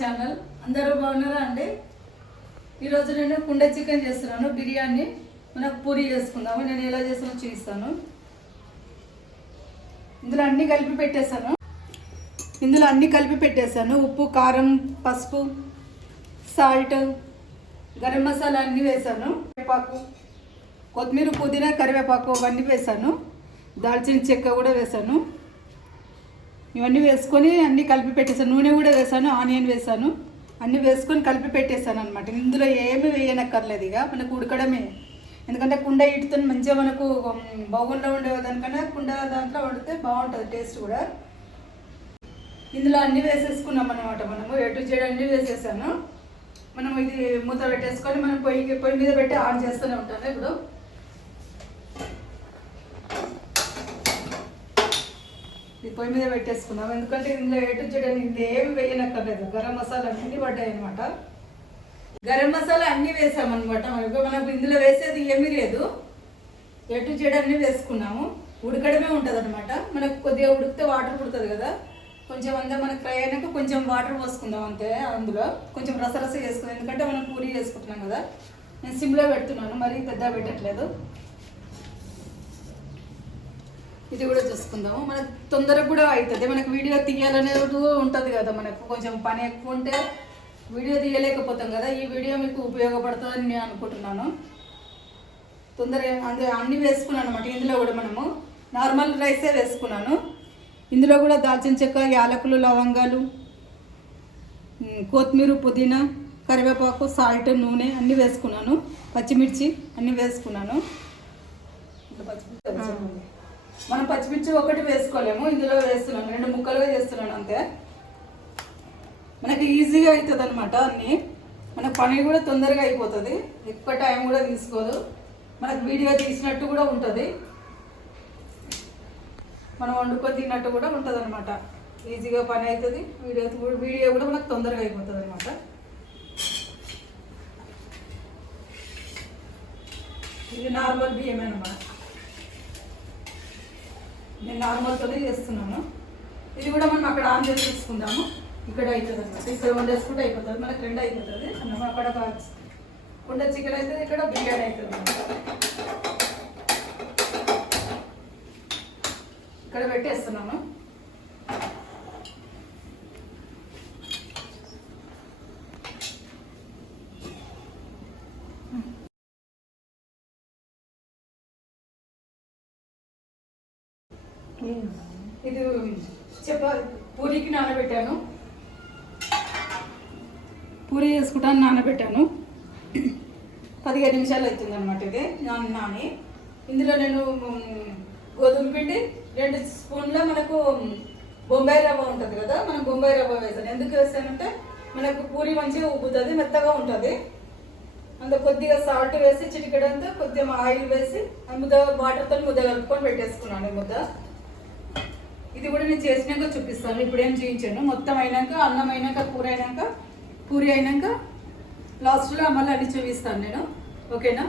Channel అందరూ బాగున్నారా అండి? ఈరోజు నేను కుండ చికెన్ చేస్తున్నాను బిర్యానీ. మనకు పూరి చేసుకుందాము నేను ఎలా చేస్తానో చూపిస్తాను. ఇందులో అన్నీ కలిపి పెట్టేశాను. ఇందులో అన్నీ కలిపి పెట్టేశాను. ఉప్పు కారం పసుపు సాల్ట్ గరం మసాలా అన్నీ వేసాను కరివేపాకు కొత్తిమీర పుదీనా కరివేపాకు అవన్నీ వేసాను దాల్చిన చెక్క కూడా వేసాను ఇవన్నీ వేసుకొని అన్నీ కలిపి పెట్టేసాను నూనె కూడా వేసాను ఆనియన్ వేసాను. అన్నీ వేసుకొని కలిపి పెట్టేశాను అనమాట ఇందులో ఏమి వేయనక్కర్లేదు ఇక మనకు ఉడకడమే. ఎందుకంటే కుండ ఇటుతో మంచిగా మనకు బౌల్లో ఉండే దానికన్నా కుండ దాంట్లో వండితే బాగుంటుంది టేస్ట్ కూడా. ఇందులో అన్నీ వేసేసుకున్నాం అనమాట మనము. ఎటు చేయడం అన్నీ వేసేసాను. మనం ఇది మూత పెట్టేసుకొని మనం పొయ్యి పొయ్యి మీద పెట్టి ఆన్ చేస్తూనే ఉంటాను ఇప్పుడు. పొయ్యి మీద పెట్టేసుకున్నాం. ఎందుకంటే ఇందులో ఎటు చేయడానికి ఇందులో ఏమి వేయనక్కర్లేదు. గరం మసాలా అన్నీ పడ్డాయి అనమాట గరం మసాలా అన్నీ వేసామన్నమాట మనకు మనకు ఇందులో వేసేది ఏమీ లేదు. ఎటు చేయడాన్ని వేసుకున్నాము. ఉడకడమే ఉంటుంది అనమాట మనకు కొద్దిగా ఉడికితే వాటర్ పుడుతుంది కదా. కొంచెం అంతా మనకు ఫ్రై అయినాక కొంచెం వాటర్ పోసుకుందాం అంతే అందులో. కొంచెం రసరస చేసుకుందాం ఎందుకంటే మనం పూరి చేసుకుంటున్నాం కదా. నేను సిమ్లో పెడుతున్నాను. మరీ పెద్ద పెట్టట్లేదు. ఇది కూడా చూసుకుందాము. మనకు తొందరగా కూడా అవుతుంది. మనకు వీడియో తీయాలనేది ఉంటుంది కదా మనకు. కొంచెం పని ఎక్కువ ఉంటే వీడియో తీయలేకపోతాం కదా. ఈ వీడియో మీకు ఉపయోగపడుతుందని నేను అనుకుంటున్నాను. తొందరగా అందు అన్నీ వేసుకున్నాను అనమాట ఇందులో కూడా మనము నార్మల్ రైసే వేసుకున్నాను. ఇందులో కూడా దాల్చిన చెక్క యాలకులు లవంగాలు కొత్తిమీర పుదీనా కరివేపాకు సాల్ట్ నూనె అన్నీ వేసుకున్నాను. పచ్చిమిర్చి అన్నీ వేసుకున్నాను. పచ్చిమిర్చి. మనం పచ్చిమిర్చి ఒకటి వేసుకోలేము ఇందులో వేస్తున్నాను రెండు ముక్కలుగా చేస్తున్నాను అంతే. మనకి ఈజీగా అవుతుంది అనమాట అన్నీ. మన పని కూడా తొందరగా అయిపోతుంది ఎక్కువ టైం కూడా తీసుకోదు. మనకు వీడియో తీసినట్టు కూడా ఉంటుంది. మనం వండుకొని తిన్నట్టు కూడా ఉంటుంది అనమాట ఈజీగా పని అవుతుంది వీడియో వీడియో కూడా మనకు తొందరగా అయిపోతుంది అనమాట ఇది నార్మల్ బియ్యమే అనమాట నేను నార్మల్తోనే చేస్తున్నాను. ఇది కూడా మనం అక్కడ ఆన్ చేసి తీసుకుందాము. ఇక్కడ అవుతుంది అనమాట ఇక్కడ వండేసుకుంటే అయిపోతుంది. మనకు రెండు అయిపోతుంది. అన్నం అక్కడ ఒక కుండ చికెన్ అవుతుంది ఇక్కడ బిర్యానీ అవుతుంది ఇక్కడ పెట్టేస్తున్నాను. ఇది చెప్ప పూరికి నానబెట్టాను. పూరి చేసుకుంటాను నానబెట్టాను. పదిహేను నిమిషాలు అవుతుంది అనమాట ఇది. నాన్న నాని. ఇందులో నేను గోధుమ పిండి రెండు స్పూన్ల మనకు బొంబాయి రవ్వ ఉంటుంది కదా మనం బొంబాయి రవ్వ వేసాను ఎందుకు వేసానంటే మనకు పూరి మంచిగా ఉబ్బుతుంది మెత్తగా ఉంటుంది. అంత కొద్దిగా సాల్ట్ వేసి చిటికడంతా కొద్దిగా ఆయిల్ వేసి ముద్ద వాటర్తో ముద్ద కలుపుకొని పెట్టేసుకున్నాను ఈ ముద్ద. ఇది కూడా నేను చేసినాక చూపిస్తాను. ఇప్పుడు ఏం చూపించాను మొత్తం అయినాక అన్నం అయినాక కూర అయినాక పూరి అయినాక లాస్ట్లో మళ్ళీ అన్ని చూపిస్తాను నేను. ఓకేనా?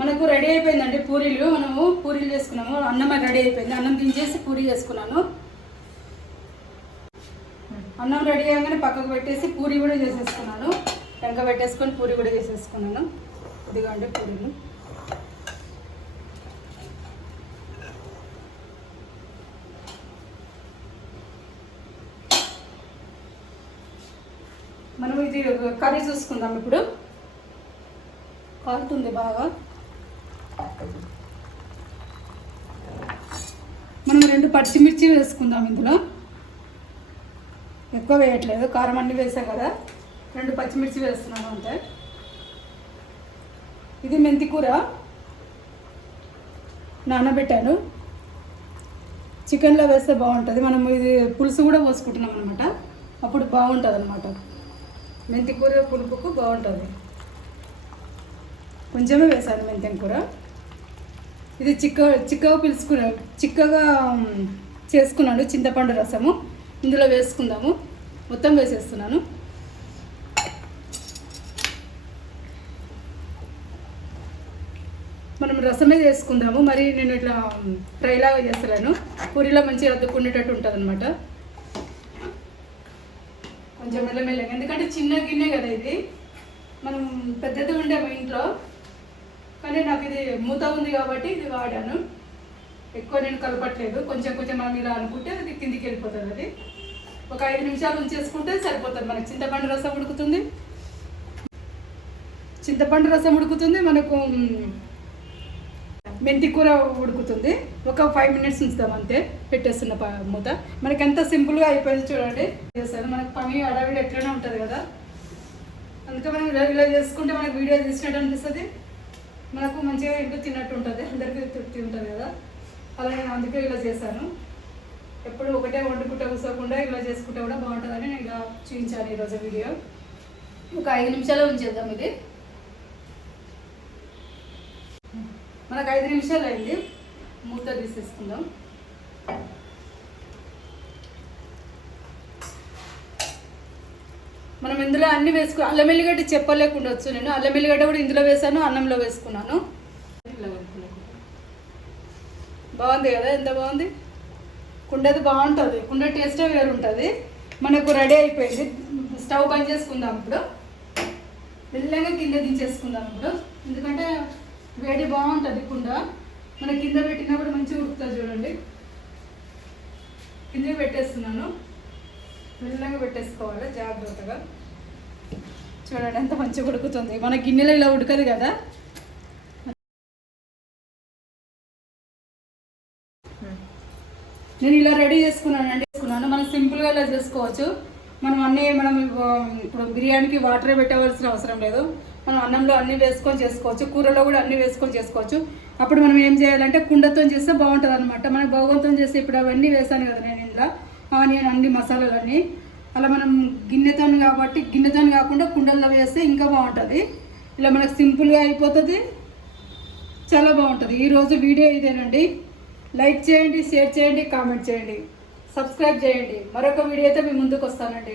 మనకు రెడీ అయిపోయిందండి పూరీలు. మనము పూరీలు చేసుకున్నాము. అన్నం రెడీ అయిపోయింది. అన్నం దించేసి పూరి చేసుకున్నాను. అన్నం రెడీ అయ్యాకనే పక్కకు పెట్టేసి పూరి కూడా చేసేసుకున్నాను. వెనక పెట్టేసుకొని పూరి కూడా చేసేసుకున్నాను. ఇదిగోండి పూరీలు. మనం ఇది కర్రీ చూసుకుందాం ఇప్పుడు. కాలుతుంది బాగా. మనం రెండు పచ్చిమిర్చి వేసుకుందాం ఇందులో. ఎక్కువ వేయట్లేదు కారం అన్ని వేసాం కదా. రెండు పచ్చిమిర్చి వేస్తున్నాను అంతే. ఇది మెంతి కూర. నానబెట్టాను. చికెన్లో వేస్తే బాగుంటుంది. మనం ఇది పులుసు కూడా పోసుకుంటున్నాం అనమాట అప్పుడు బాగుంటుంది అనమాట మెంతి కూర పులుపుకు బాగుంటుంది. కొంచెమే వేసాను మెంతి కూర ఇది చిక్క చిక్కగా పిలుచుకున్నా చిక్కగా చేసుకున్నాడు చేసుకున్నాను చింతపండు రసము. ఇందులో వేసుకుందాము. మొత్తం వేసేస్తున్నాను. మనం రసమే చేసుకుందాము. మరి నేను ఇట్లా ఫ్రైలాగా చేస్తున్నాను. పూరిలో మంచిగా అద్దుకునేటట్టు ఉంటుంది అనమాట కొంచెం మెల్లమెల్లగా. ఎందుకంటే చిన్న గిన్నె కదా ఇది. మనం పెద్దది ఉండే మా ఇంట్లో. కానీ నాకు ఇది మూత ఉంది కాబట్టి ఇది వాడాను. ఎక్కువ నేను కలపట్లేదు. కొంచెం కొంచెం మనం ఇలా అనుకుంటే అది కిందికి వెళ్ళిపోతుంది అది. ఒక ఐదు నిమిషాలు ఉంచేసుకుంటే సరిపోతుంది. మనకి చింతపండు రసం ఉడుకుతుంది. చింతపండు రసం ఉడుకుతుంది. మనకు మెంతి కూర ఉడుకుతుంది. ఒక ఫైవ్ మినిట్స్ ఉంచుతాం అంతే. పెట్టేస్తున్న మూత. మనకి ఎంత సింపుల్గా అయిపోయింది చూడండి. చేస్తాను మనకు పని అడవిడి ఎట్లనే ఉంటుంది కదా. అందుకే మనం ఇలా ఇలా చేసుకుంటే మనకు వీడియో తీసినట్టు అనిపిస్తుంది. మనకు మంచిగా ఇంట్లో తిన్నట్టు ఉంటుంది. అందరికీ తృప్తి ఉంటుంది కదా. అలా నేను అందుకే ఇలా చేశాను. ఎప్పుడు ఒకటే వండుకుంటా కూర్చోకుండా ఇలా చేసుకుంటే కూడా బాగుంటుందని నేను ఇలా చూపించాను ఈరోజు వీడియో. ఒక ఐదు నిమిషాలు ఉంచేద్దాం ఇది. మనకు ఐదు నిమిషాలు అయింది. మూత తీసేసుకుందాం. మనం ఇందులో అన్ని వేసుకో అల్లం ఎల్లిగడ్డ చెప్పలేకుండొచ్చు నేను. అల్లం ఎల్లిగడ్డ కూడా ఇందులో వేసాను అన్నంలో వేసుకున్నాను. బాగుంది కదా? ఎంత బాగుంది? కుండది బాగుంటుంది. కుండ టేస్టే వేరు ఉంటుంది మనకు రెడీ అయిపోయింది. స్టవ్ బంద్ చేసుకుందాం ఇప్పుడు. మెల్లగా కింద దించేసుకుందాం ఇప్పుడు. ఎందుకంటే వేడి బాగుంటుంది కుండ. మన కింద పెట్టినా కూడా మంచిగా ఉడుకుతుంది చూడండి. కింద పెట్టేస్తున్నాను. మెల్లగా పెట్టేసుకోవాలి జాగ్రత్తగా. చూడండి ఎంత మంచిగా ఉడుకుతుంది. మన గిన్నెలో ఇలా ఉడకదు కదా. నేను ఇలా రెడీ చేసుకున్నాను అండి చేసుకున్నాను. మనం సింపుల్గా ఇలా చేసుకోవచ్చు. మనం అన్నీ మనం ఇప్పుడు బిర్యానీకి వాటర్ పెట్టవలసిన అవసరం లేదు. మనం అన్నంలో అన్నీ వేసుకొని చేసుకోవచ్చు కూరలో కూడా అన్నీ వేసుకొని చేసుకోవచ్చు. అప్పుడు మనం ఏం చేయాలంటే కుండతో చేస్తే బాగుంటుంది అనమాట మనం భోగంతో చేస్తే ఇప్పుడు అవన్నీ వేసాను కదా నేను ఇందులో. ఆనియన్ అన్ని మసాలాలన్నీ. అలా మనం గిన్నెతో కాబట్టి గిన్నెతో కాకుండా కుండల్లో వేస్తే ఇంకా బాగుంటుంది. ఇలా మనకు సింపుల్గా అయిపోతుంది. చాలా బాగుంటుంది. ఈరోజు వీడియో ఇదేనండి. లైక్ చేయండి షేర్ చేయండి కామెంట్ చేయండి. సబ్స్క్రైబ్ చేయండి. మరొక వీడియో అయితే మీ ముందుకు వస్తానండి.